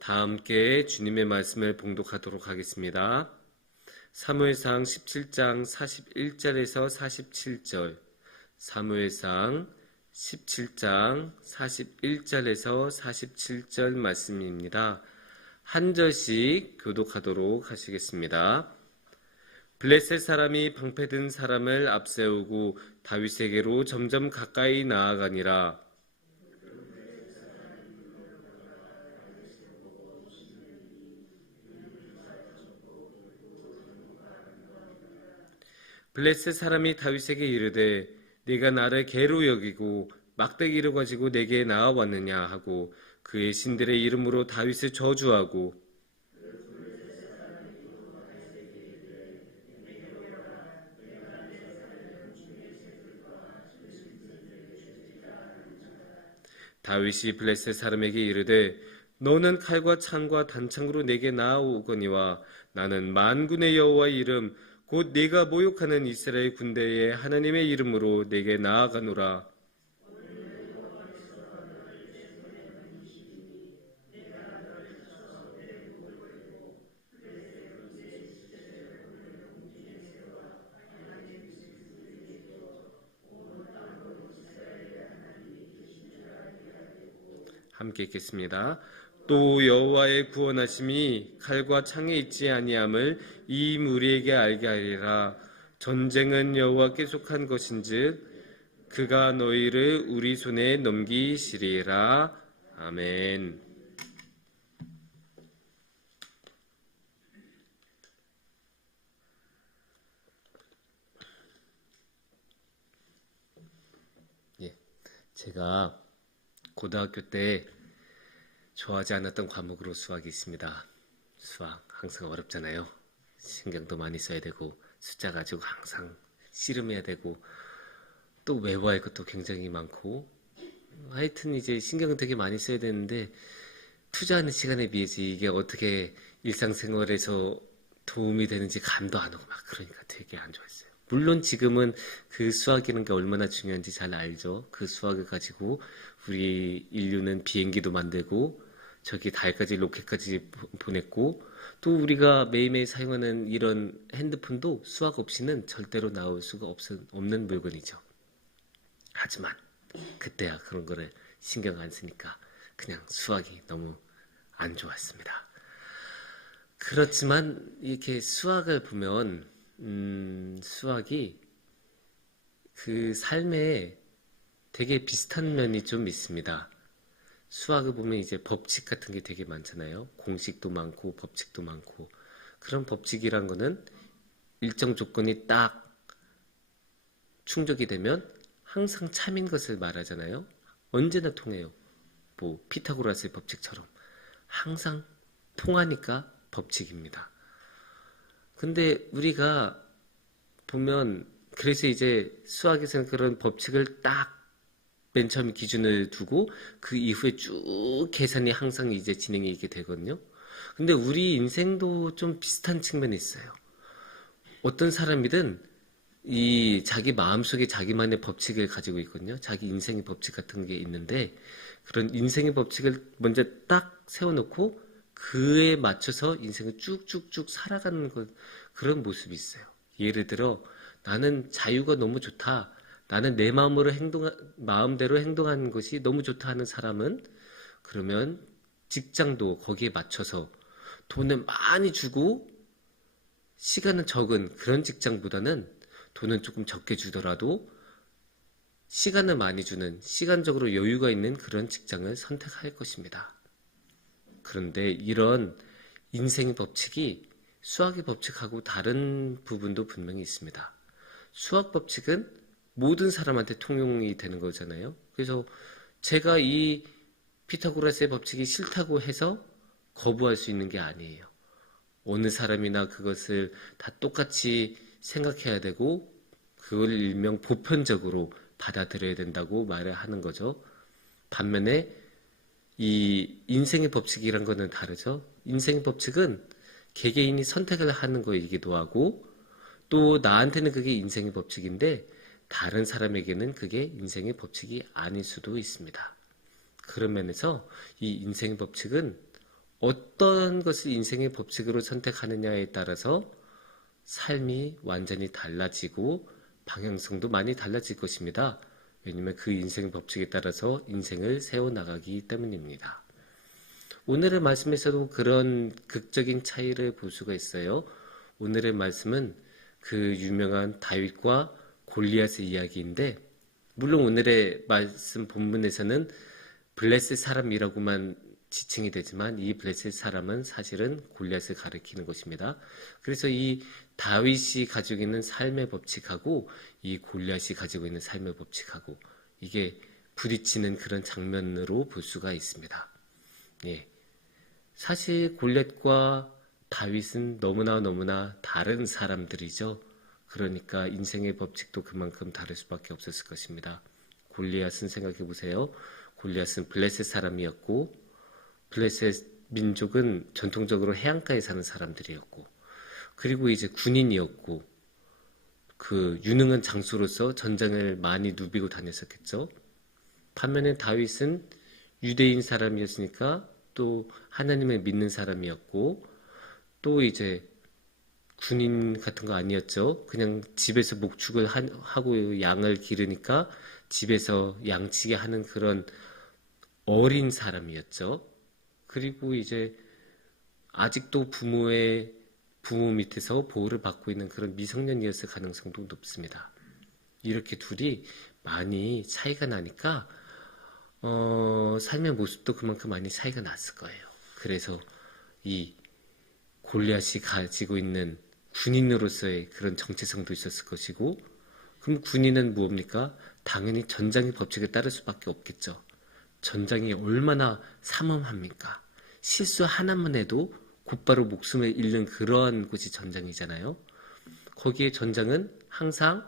다 함께 주님의 말씀을 봉독하도록 하겠습니다. 사무엘상 17장 41절에서 47절, 사무엘상 17장 41절에서 47절 말씀입니다. 한 절씩 교독하도록 하시겠습니다. 블레셋 사람이 방패든 사람을 앞세우고 다윗에게로 점점 가까이 나아가니라. 블레셋 사람이 다윗에게 이르되 네가 나를 개로 여기고 막대기를 가지고 내게 나아왔느냐 하고 그의 신들의 이름으로 다윗을 저주하고 다윗이 블레셋 사람에게 이르되 너는 칼과 창과 단창으로 내게 나아오거니와 나는 만군의 여호와의 이름 곧 네가 모욕하는 이스라엘 군대의 하나님의 이름으로 내게 나아가노라. 함께 읽겠습니다. 또 여호와의 구원하심이 칼과 창에 있지 아니함을 이 무리에게 알게 하리라. 전쟁은 여호와께 속한 것인즉 그가 너희를 우리 손에 넘기시리라. 아멘. 제가 고등학교 때 좋아하지 않았던 과목으로 수학이 있습니다. 수학 항상 어렵잖아요. 신경도 많이 써야 되고 숫자 가지고 항상 씨름해야 되고 또 외워야 할 것도 굉장히 많고 하여튼 이제 신경을 되게 많이 써야 되는데 투자하는 시간에 비해서 이게 어떻게 일상생활에서 도움이 되는지 감도 안 오고 막 그러니까 되게 안 좋았어요. 물론 지금은 그 수학이라는 게 얼마나 중요한지 잘 알죠. 그 수학을 가지고 우리 인류는 비행기도 만들고 저기 달까지 로켓까지 보냈고 또 우리가 매일매일 사용하는 이런 핸드폰도 수학 없이는 절대로 나올 수가 없는 물건이죠. 하지만 그때야 그런 거를 신경 안 쓰니까 그냥 수학이 너무 안 좋았습니다. 그렇지만 이렇게 수학을 보면 수학이 그 삶에 되게 비슷한 면이 좀 있습니다. 수학을 보면 이제 법칙 같은 게 되게 많잖아요. 공식도 많고 법칙도 많고 그런 법칙이란 거는 일정 조건이 딱 충족이 되면 항상 참인 것을 말하잖아요. 언제나 통해요. 뭐 피타고라스의 법칙처럼 항상 통하니까 법칙입니다. 근데 우리가 보면 그래서 이제 수학에서는 그런 법칙을 딱 맨 처음에 기준을 두고 그 이후에 쭉 계산이 항상 이제 진행이 이렇게 되거든요. 근데 우리 인생도 좀 비슷한 측면이 있어요. 어떤 사람이든 이 자기 마음속에 자기만의 법칙을 가지고 있거든요. 자기 인생의 법칙 같은 게 있는데 그런 인생의 법칙을 먼저 딱 세워놓고 그에 맞춰서 인생을 쭉쭉쭉 살아가는 그런 모습이 있어요. 예를 들어 나는 자유가 너무 좋다. 나는 내 마음대로 행동하는 것이 너무 좋다 하는 사람은 그러면 직장도 거기에 맞춰서 돈을 많이 주고 시간은 적은 그런 직장보다는 돈은 조금 적게 주더라도 시간을 많이 주는 시간적으로 여유가 있는 그런 직장을 선택할 것입니다. 그런데 이런 인생의 법칙이 수학의 법칙하고 다른 부분도 분명히 있습니다. 수학 법칙은 모든 사람한테 통용이 되는 거잖아요. 그래서 제가 이 피타고라스의 법칙이 싫다고 해서 거부할 수 있는 게 아니에요. 어느 사람이나 그것을 다 똑같이 생각해야 되고 그걸 일명 보편적으로 받아들여야 된다고 말을 하는 거죠. 반면에 이 인생의 법칙이란 거는 다르죠. 인생의 법칙은 개개인이 선택을 하는 거이기도 하고 또 나한테는 그게 인생의 법칙인데 다른 사람에게는 그게 인생의 법칙이 아닐 수도 있습니다. 그런 면에서 이 인생의 법칙은 어떤 것을 인생의 법칙으로 선택하느냐에 따라서 삶이 완전히 달라지고 방향성도 많이 달라질 것입니다. 왜냐하면 그 인생 법칙에 따라서 인생을 세워나가기 때문입니다. 오늘의 말씀에서도 그런 극적인 차이를 볼 수가 있어요. 오늘의 말씀은 그 유명한 다윗과 골리앗의 이야기인데, 물론 오늘의 말씀 본문에서는 블레셋 사람이라고만 지칭이 되지만 이 블레셋 사람은 사실은 골리앗을 가리키는 것입니다. 그래서 이 다윗이 가지고 있는 삶의 법칙하고 이 골리앗이 가지고 있는 삶의 법칙하고 이게 부딪히는 그런 장면으로 볼 수가 있습니다. 예. 사실 골리앗과 다윗은 너무나 다른 사람들이죠. 그러니까 인생의 법칙도 그만큼 다를 수밖에 없었을 것입니다. 골리앗은 생각해 보세요. 골리앗은 블레셋 사람이었고, 블레셋 민족은 전통적으로 해안가에 사는 사람들이었고, 그리고 이제 군인이었고, 그 유능한 장수로서 전장을 많이 누비고 다녔었겠죠. 반면에 다윗은 유대인 사람이었으니까 또 하나님을 믿는 사람이었고, 또 이제 군인 같은 거 아니었죠. 그냥 집에서 목축을 하고 양을 기르니까 집에서 양치게 하는 그런 어린 사람이었죠. 그리고 이제 아직도 부모 밑에서 보호를 받고 있는 그런 미성년이었을 가능성도 높습니다. 이렇게 둘이 많이 차이가 나니까 삶의 모습도 그만큼 많이 차이가 났을 거예요. 그래서 이 골리앗이 가지고 있는 군인으로서의 그런 정체성도 있었을 것이고, 그럼 군인은 무엇입니까? 당연히 전장의 법칙에 따를 수밖에 없겠죠. 전장이 얼마나 삼엄합니까? 실수 하나만 해도 곧바로 목숨을 잃는 그러한 곳이 전장이잖아요. 거기에 전장은 항상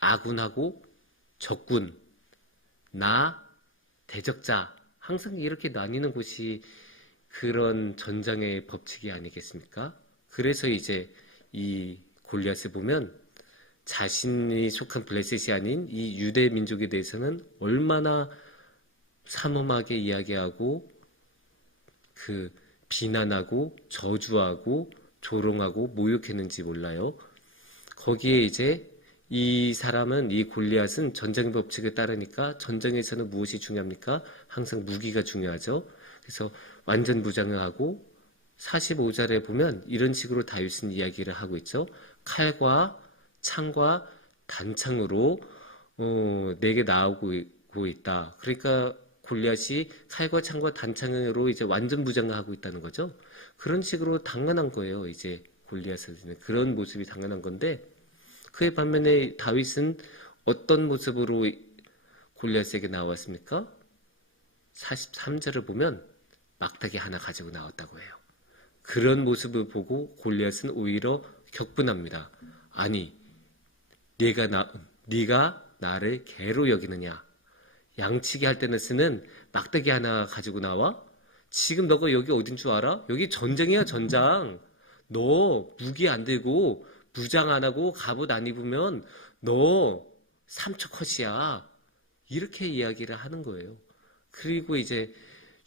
아군하고 적군, 나, 대적자, 항상 이렇게 나뉘는 곳이 그런 전장의 법칙이 아니겠습니까? 그래서 이제 이 골리앗을 보면 자신이 속한 블레셋이 아닌 이 유대 민족에 대해서는 얼마나 삼엄하게 이야기하고 그 비난하고 저주하고 조롱하고 모욕했는지 몰라요. 거기에 이제 이 사람은, 이 골리앗은 전쟁 법칙에 따르니까 전쟁에서는 무엇이 중요합니까? 항상 무기가 중요하죠. 그래서 완전 무장을 하고 45절에 보면 이런 식으로 다윗은 이야기를 하고 있죠. 칼과 창과 단창으로 내게 나오고 있다. 그러니까 골리앗이 칼과 창과 단창으로 이제 완전 무장을 하고 있다는 거죠. 그런 식으로 당연한 거예요. 이제 골리앗은 그런 모습이 당연한 건데, 그의 반면에 다윗은 어떤 모습으로 골리앗에게 나왔습니까? 43절을 보면 막대기 하나 가지고 나왔다고 해요. 그런 모습을 보고 골리앗은 오히려 격분합니다. 아니, 네가 나를 개로 여기느냐? 양치기 할 때는 쓰는 막대기 하나 가지고 나와? 지금 너가 여기 어딘 줄 알아? 여기 전쟁이야, 전장. 너 무기 안 들고 무장 안 하고 갑옷 안 입으면 너 3초 컷이야. 이렇게 이야기를 하는 거예요. 그리고 이제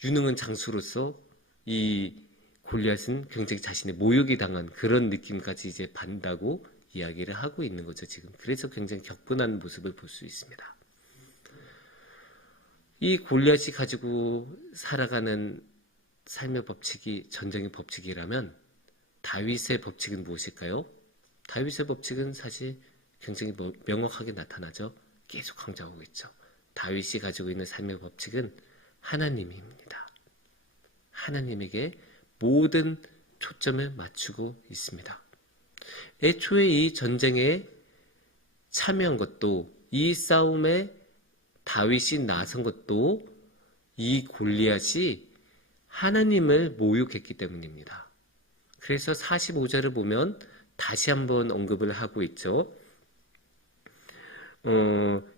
유능한 장수로서 이 골리앗은 굉장히 자신의 모욕이 당한 그런 느낌까지 이제 받는다고 이야기를 하고 있는 거죠, 지금. 그래서 굉장히 격분한 모습을 볼 수 있습니다. 이 골리앗이 가지고 살아가는 삶의 법칙이 전쟁의 법칙이라면 다윗의 법칙은 무엇일까요? 다윗의 법칙은 사실 굉장히 명확하게 나타나죠. 계속 강조하고 있죠. 다윗이 가지고 있는 삶의 법칙은 하나님입니다. 하나님에게 모든 초점을 맞추고 있습니다. 애초에 이 전쟁에 참여한 것도, 이 싸움에 다윗이 나선 것도 이 골리앗이 하나님을 모욕했기 때문입니다. 그래서 45절을 보면 다시 한번 언급을 하고 있죠.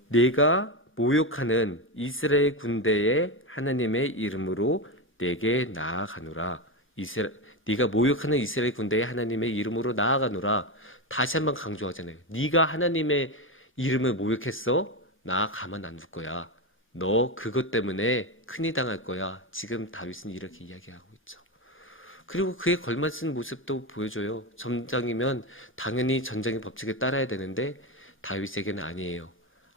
내가 모욕하는 이스라엘 군대의 하나님의 이름으로 내게 나아가노라. 네가 모욕하는 이스라엘 군대의 하나님의 이름으로 나아가노라. 다시 한번 강조하잖아요. 네가 하나님의 이름을 모욕했어? 나 가만 안 둘 거야. 너 그것 때문에 큰일 당할 거야. 지금 다윗은 이렇게 이야기하고 있죠. 그리고 그에 걸맞은 모습도 보여줘요. 전장이면 당연히 전쟁의 법칙을 따라야 되는데 다윗에게는 아니에요.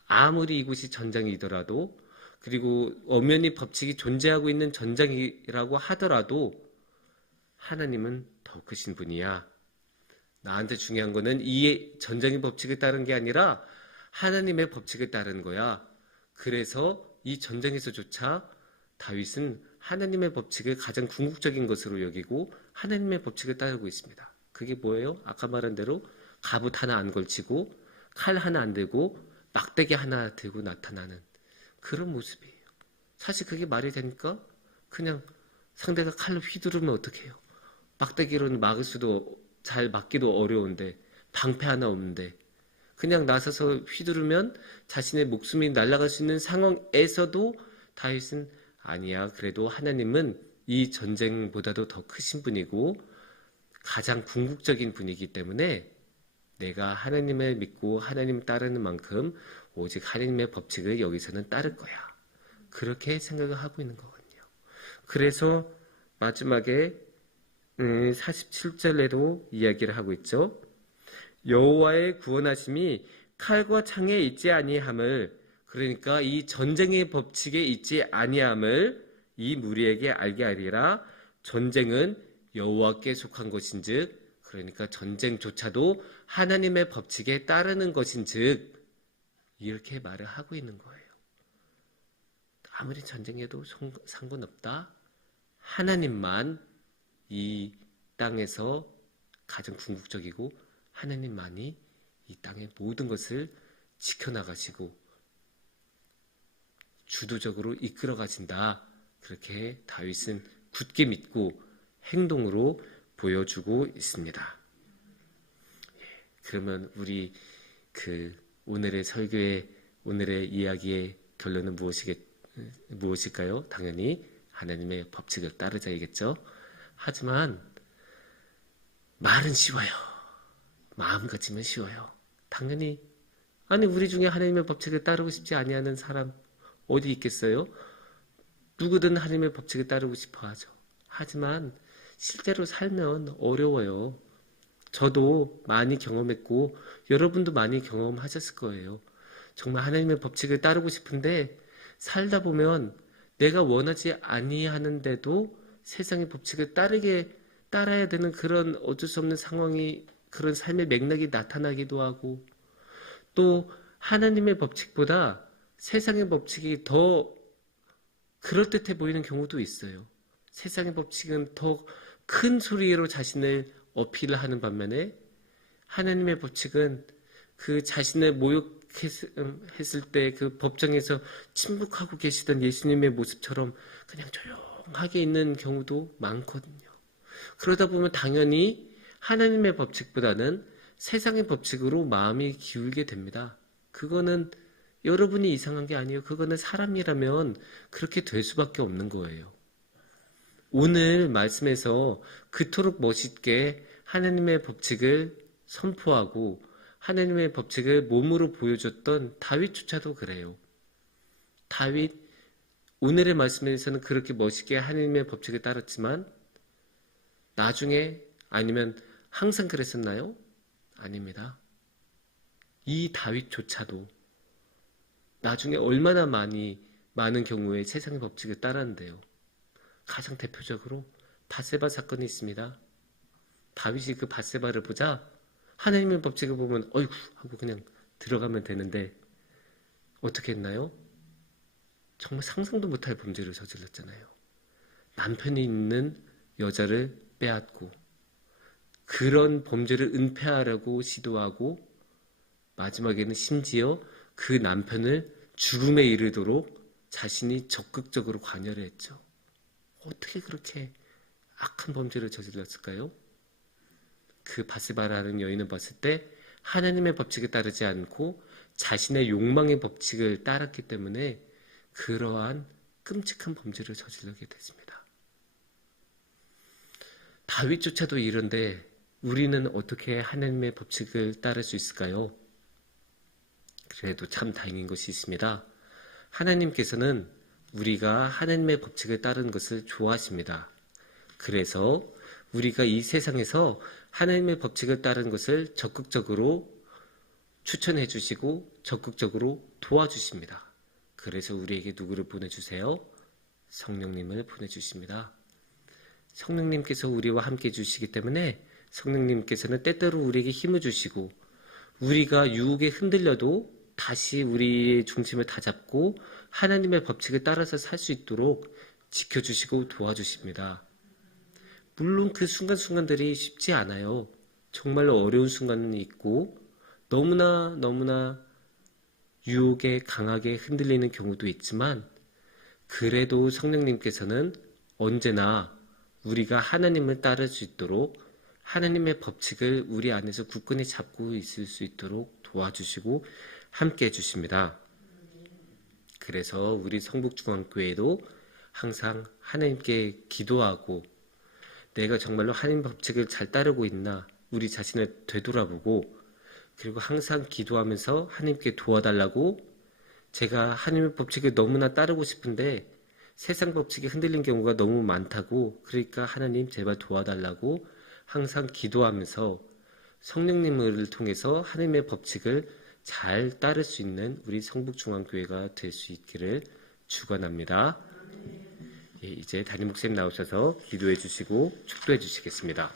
아무리 이곳이 전장이더라도, 그리고 엄연히 법칙이 존재하고 있는 전장이라고 하더라도 하나님은 더 크신 분이야. 나한테 중요한 거는 이 전쟁의 법칙을 따른 게 아니라 하나님의 법칙을 따른 거야. 그래서 이 전쟁에서조차 다윗은 하나님의 법칙을 가장 궁극적인 것으로 여기고 하나님의 법칙을 따르고 있습니다. 그게 뭐예요? 아까 말한 대로 갑옷 하나 안 걸치고 칼 하나 안 들고 막대기 하나 들고 나타나는 그런 모습이에요. 사실 그게 말이 되니까 그냥 상대가 칼로 휘두르면 어떡해요? 막대기로는 막을 수도, 잘 막기도 어려운데, 방패 하나 없는데 그냥 나서서 휘두르면 자신의 목숨이 날아갈 수 있는 상황에서도 다윗은 아니야. 그래도 하나님은 이 전쟁보다도 더 크신 분이고 가장 궁극적인 분이기 때문에 내가 하나님을 믿고 하나님 따르는 만큼 오직 하나님의 법칙을 여기서는 따를 거야. 그렇게 생각을 하고 있는 거거든요. 그래서 마지막에 47절에도 이야기를 하고 있죠. 여호와의 구원하심이 칼과 창에 있지 아니함을, 그러니까 이 전쟁의 법칙에 있지 아니함을 이 무리에게 알게 하리라. 전쟁은 여호와께 속한 것인즉, 그러니까 전쟁조차도 하나님의 법칙에 따르는 것인즉, 이렇게 말을 하고 있는 거예요. 아무리 전쟁해도 상관없다. 하나님만 이 땅에서 가장 궁극적이고 하나님만이 이 땅의 모든 것을 지켜나가시고 주도적으로 이끌어 가신다. 그렇게 다윗은 굳게 믿고 행동으로 보여주고 있습니다. 그러면 우리 오늘의 설교의, 오늘의 이야기의 결론은 무엇일까요? 당연히 하나님의 법칙을 따르자이겠죠. 하지만 말은 쉬워요. 마음 같으면 쉬워요. 당연히, 아니 우리 중에 하나님의 법칙을 따르고 싶지 아니하는 사람 어디 있겠어요? 누구든 하나님의 법칙을 따르고 싶어 하죠. 하지만 실제로 살면 어려워요. 저도 많이 경험했고 여러분도 많이 경험하셨을 거예요. 정말 하나님의 법칙을 따르고 싶은데 살다 보면 내가 원하지 아니하는데도 세상의 법칙을 따라야 되는 그런 어쩔 수 없는 상황이, 그런 삶의 맥락이 나타나기도 하고, 또 하나님의 법칙보다 세상의 법칙이 더 그럴듯해 보이는 경우도 있어요. 세상의 법칙은 더 큰 소리로 자신을 어필을 하는 반면에 하나님의 법칙은 그 자신을 모욕했을 때 그 법정에서 침묵하고 계시던 예수님의 모습처럼 그냥 조용하게 있는 경우도 많거든요. 그러다 보면 당연히 하나님의 법칙보다는 세상의 법칙으로 마음이 기울게 됩니다. 그거는 여러분이 이상한 게 아니에요. 그거는 사람이라면 그렇게 될 수밖에 없는 거예요. 오늘 말씀에서 그토록 멋있게 하나님의 법칙을 선포하고 하나님의 법칙을 몸으로 보여줬던 다윗조차도 그래요. 다윗, 오늘의 말씀에서는 그렇게 멋있게 하나님의 법칙을 따랐지만 나중에, 아니면 항상 그랬었나요? 아닙니다. 이 다윗조차도 나중에 얼마나 많은 경우에 세상의 법칙을 따랐는데요. 가장 대표적으로 밧세바 사건이 있습니다. 다윗이 그 밧세바를 보자 하나님의 법칙을 보면 어이구 하고 그냥 들어가면 되는데 어떻게 했나요? 정말 상상도 못할 범죄를 저질렀잖아요. 남편이 있는 여자를 빼앗고 그런 범죄를 은폐하려고 시도하고 마지막에는 심지어 그 남편을 죽음에 이르도록 자신이 적극적으로 관여를 했죠. 어떻게 그렇게 악한 범죄를 저질렀을까요? 그 밧세바라는 여인을 봤을 때 하나님의 법칙에 따르지 않고 자신의 욕망의 법칙을 따랐기 때문에 그러한 끔찍한 범죄를 저지르게 됐습니다. 다윗조차도 이런데 우리는 어떻게 하나님의 법칙을 따를 수 있을까요? 그래도 참 다행인 것이 있습니다. 하나님께서는 우리가 하나님의 법칙을 따르는 것을 좋아하십니다. 그래서 우리가 이 세상에서 하나님의 법칙을 따르는 것을 적극적으로 추천해 주시고 적극적으로 도와주십니다. 그래서 우리에게 누구를 보내주세요? 성령님을 보내주십니다. 성령님께서 우리와 함께 해주시기 때문에 성령님께서는 때때로 우리에게 힘을 주시고 우리가 유혹에 흔들려도 다시 우리의 중심을 다잡고 하나님의 법칙을 따라서 살 수 있도록 지켜주시고 도와주십니다. 물론 그 순간순간들이 쉽지 않아요. 정말로 어려운 순간이 있고 너무나 유혹에 강하게 흔들리는 경우도 있지만 그래도 성령님께서는 언제나 우리가 하나님을 따를 수 있도록 하나님의 법칙을 우리 안에서 굳건히 잡고 있을 수 있도록 도와주시고 함께 해주십니다. 그래서 우리 성북중앙교회도 항상 하나님께 기도하고 내가 정말로 하나님 법칙을 잘 따르고 있나 우리 자신을 되돌아보고 그리고 항상 기도하면서 하나님께 도와달라고 제가 하나님의 법칙을 너무나 따르고 싶은데 세상 법칙에 흔들린 경우가 너무 많다고 그러니까 하나님 제발 도와달라고 항상 기도하면서 성령님을 통해서 하나님의 법칙을 잘 따를 수 있는 우리 성북중앙교회가 될 수 있기를 축원합니다. 예, 이제 담임 목사님 나오셔서 기도해 주시고 축도해 주시겠습니다.